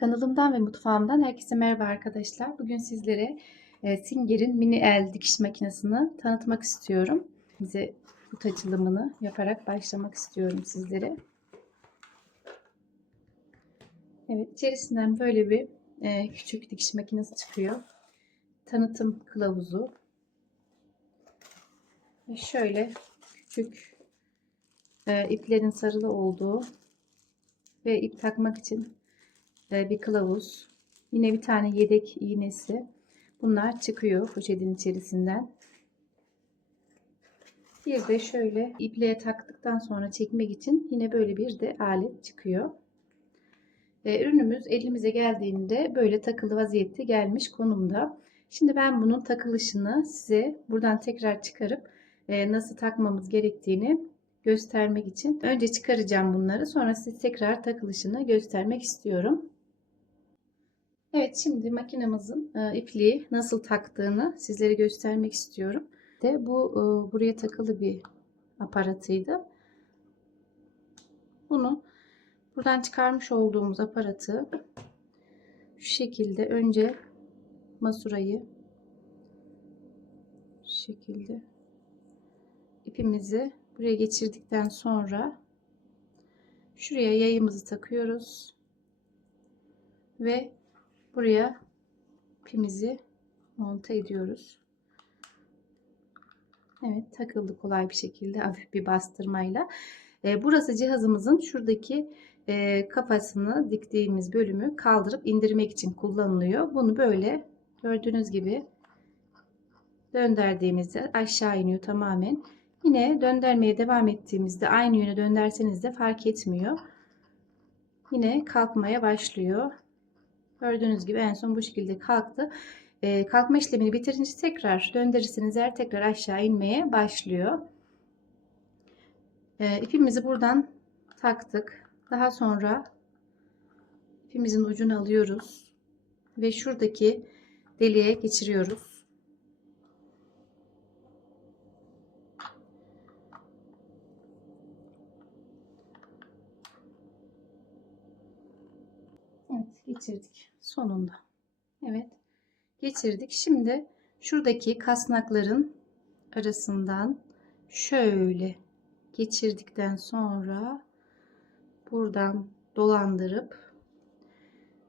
Kanalımdan ve mutfağımdan herkese merhaba arkadaşlar. Bugün sizlere e, Singer'in mini el dikiş makinesini tanıtmak istiyorum. Bize kutu açılımını yaparak başlamak istiyorum sizlere. Evet, içerisinden böyle bir e, küçük dikiş makinesi çıkıyor. Tanıtım kılavuzu. Şöyle küçük e, iplerin sarılı olduğu ve ip takmak için bir kılavuz. Yine bir tane yedek iğnesi. Bunlar çıkıyor poşetin içerisinden. Bir de şöyle ipliğe taktıktan sonra çekmek için yine böyle bir de alet çıkıyor. E, ürünümüz elimize geldiğinde böyle takılı vaziyette gelmiş konumda. Şimdi ben bunun takılışını size buradan tekrar çıkarıp e, nasıl takmamız gerektiğini göstermek için önce çıkaracağım bunları sonra size tekrar takılışını göstermek istiyorum. Evet şimdi makinemizin e, ipliği nasıl taktığını sizlere göstermek istiyorum. De bu e, buraya takılı bir aparatıydı. Bunu buradan çıkarmış olduğumuz aparatı şu şekilde önce masurayı şu şekilde ipimizi buraya geçirdikten sonra şuraya yayımızı takıyoruz ve buraya ipimizi monte ediyoruz. Evet takıldı kolay bir şekilde hafif bir bastırmayla. E, burası cihazımızın şuradaki e, kafasını diktiğimiz bölümü kaldırıp indirmek için kullanılıyor. Bunu böyle gördüğünüz gibi döndürdüğümüzde aşağı iniyor tamamen. Yine döndürmeye devam ettiğimizde aynı yöne döndürseniz de fark etmiyor. Yine kalkmaya başlıyor. Gördüğünüz gibi en son bu şekilde kalktı. E, kalkma işlemini bitirince tekrar döndürürseniz eğer tekrar aşağı inmeye başlıyor. E, ipimizi buradan taktık. Daha sonra ipimizin ucunu alıyoruz ve şuradaki deliğe geçiriyoruz. Evet geçirdik sonunda. Evet geçirdik. Şimdi şuradaki kasnakların arasından şöyle geçirdikten sonra buradan dolandırıp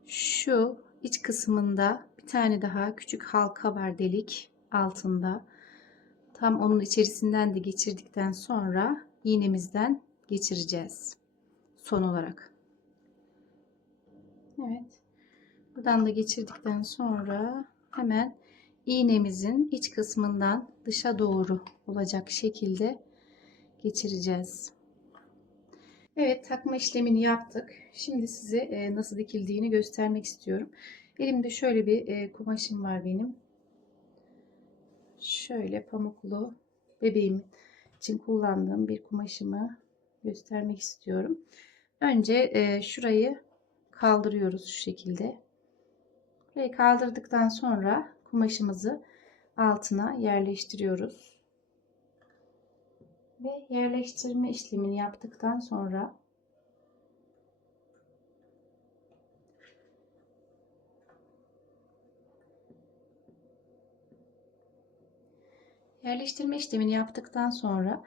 şu iç kısmında bir tane daha küçük halka var delik altında. Tam onun içerisinden de geçirdikten sonra iğnemizden geçireceğiz. Son olarak. Evet. Buradan da geçirdikten sonra hemen iğnemizin iç kısmından dışa doğru olacak şekilde geçireceğiz. Evet takma işlemini yaptık. Şimdi size e, nasıl dikildiğini göstermek istiyorum. Elimde şöyle bir e, kumaşım var benim. Şöyle pamuklu bebeğim için kullandığım bir kumaşımı göstermek istiyorum. Önce e, şurayı kaldırıyoruz şu şekilde. Burayı kaldırdıktan sonra kumaşımızı altına yerleştiriyoruz. Ve yerleştirme işlemini yaptıktan sonra yerleştirme işlemini yaptıktan sonra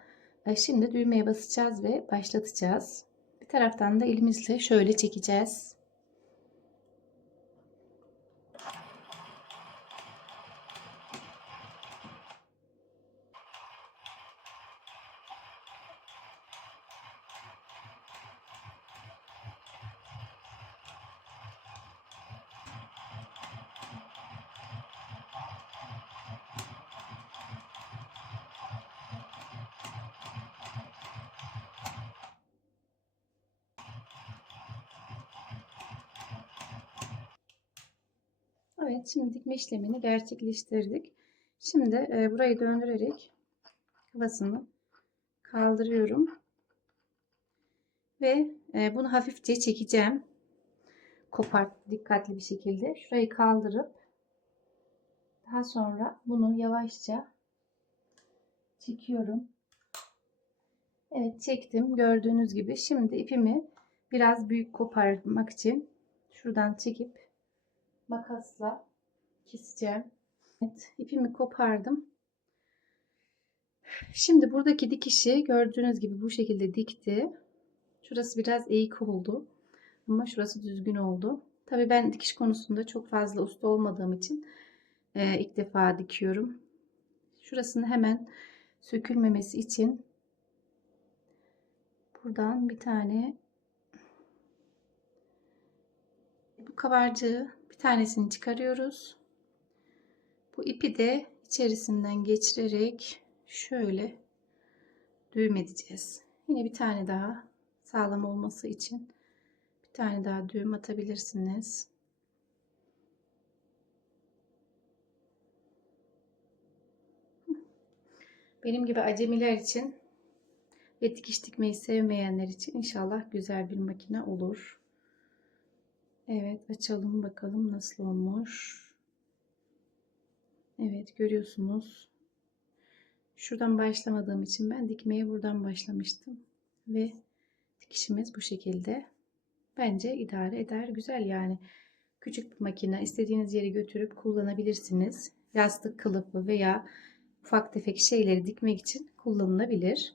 e, şimdi düğmeye basacağız ve başlatacağız. Bir taraftan da elimizle şöyle çekeceğiz. Evet şimdi dikme işlemini gerçekleştirdik. Şimdi e, burayı döndürerek kafasını kaldırıyorum. Ve e, bunu hafifçe çekeceğim. Kopart dikkatli bir şekilde. Şurayı kaldırıp daha sonra bunu yavaşça çekiyorum. Evet çektim gördüğünüz gibi. Şimdi ipimi biraz büyük koparmak için şuradan çekip makasla keseceğim. Evet, ipimi kopardım. Şimdi buradaki dikişi gördüğünüz gibi bu şekilde dikti. Şurası biraz eğik oldu. Ama şurası düzgün oldu. Tabii ben dikiş konusunda çok fazla usta olmadığım için e, ilk defa dikiyorum. Şurasını hemen sökülmemesi için buradan bir tane bu kabarcığı bir tanesini çıkarıyoruz. Bu ipi de içerisinden geçirerek şöyle düğüm edeceğiz. Yine bir tane daha sağlam olması için bir tane daha düğüm atabilirsiniz. Benim gibi acemiler için ve dikiş dikmeyi sevmeyenler için inşallah güzel bir makine olur. Evet açalım bakalım nasıl olmuş. Evet görüyorsunuz. Şuradan başlamadığım için ben dikmeye buradan başlamıştım. Ve dikişimiz bu şekilde. Bence idare eder. Güzel yani. Küçük bir makine. istediğiniz yere götürüp kullanabilirsiniz. Yastık kılıfı veya ufak tefek şeyleri dikmek için kullanılabilir.